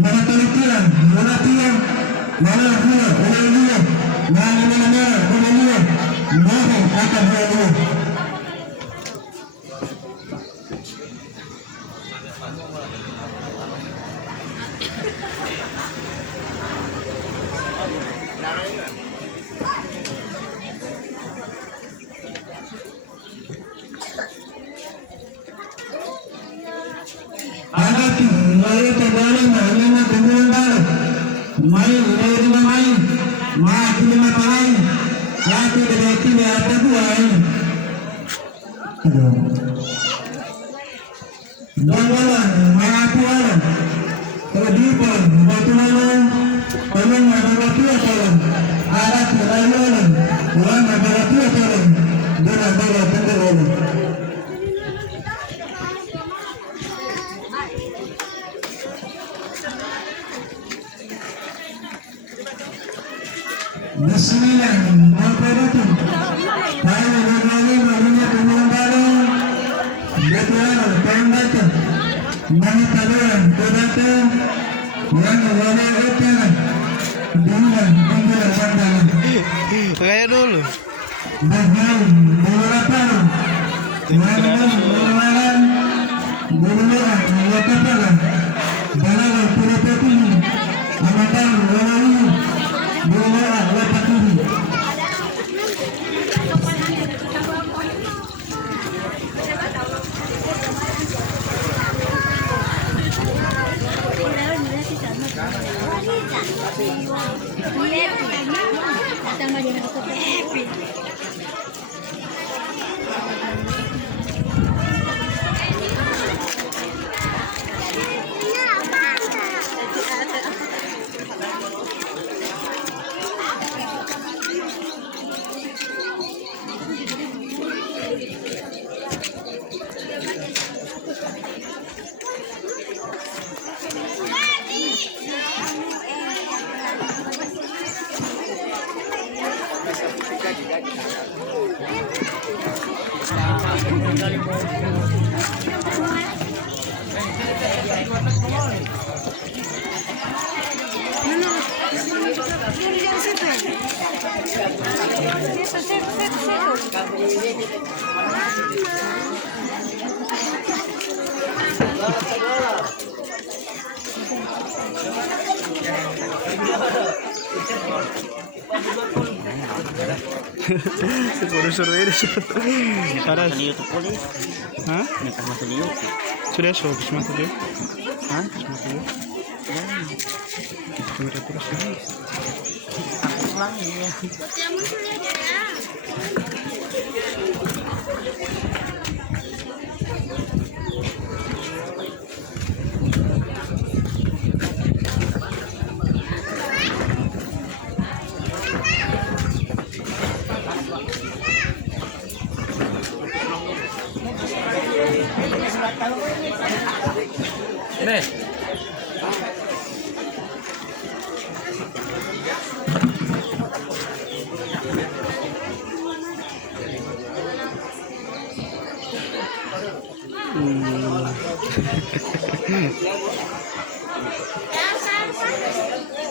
mga talitiran, mga tiyan, mga hula, ulo-ulo, mga ulo-ulo, mga ulo-ulo. Agati, mari terbalik, mari nak bermula. Mari udah dimai, mati dimakai. Aku berarti berapa buai. Dawalan, mengakuan. Kehidupan, batu lalu, orang ada batu asalan. Alat lalu, orang ada batu asalan. Dan ada batu lalu. Bismillahirrahmanirrahim. Tayo lagi marinya kembali. Betul, pendat. Mani taluan, kodata. Yang wala utara. Bulan, bulan pandangan. Kayak dulu. Bahkan beberapa. Bulan, bulan, bulan, dalam pura-pura ini. Amatang, wala bola lepas ini. Suruh-suruh ini Parah. Hah? Sudah semua tadi. Hah? Semua tadi. Kamera terus ini. Aku pulang ya. Ini.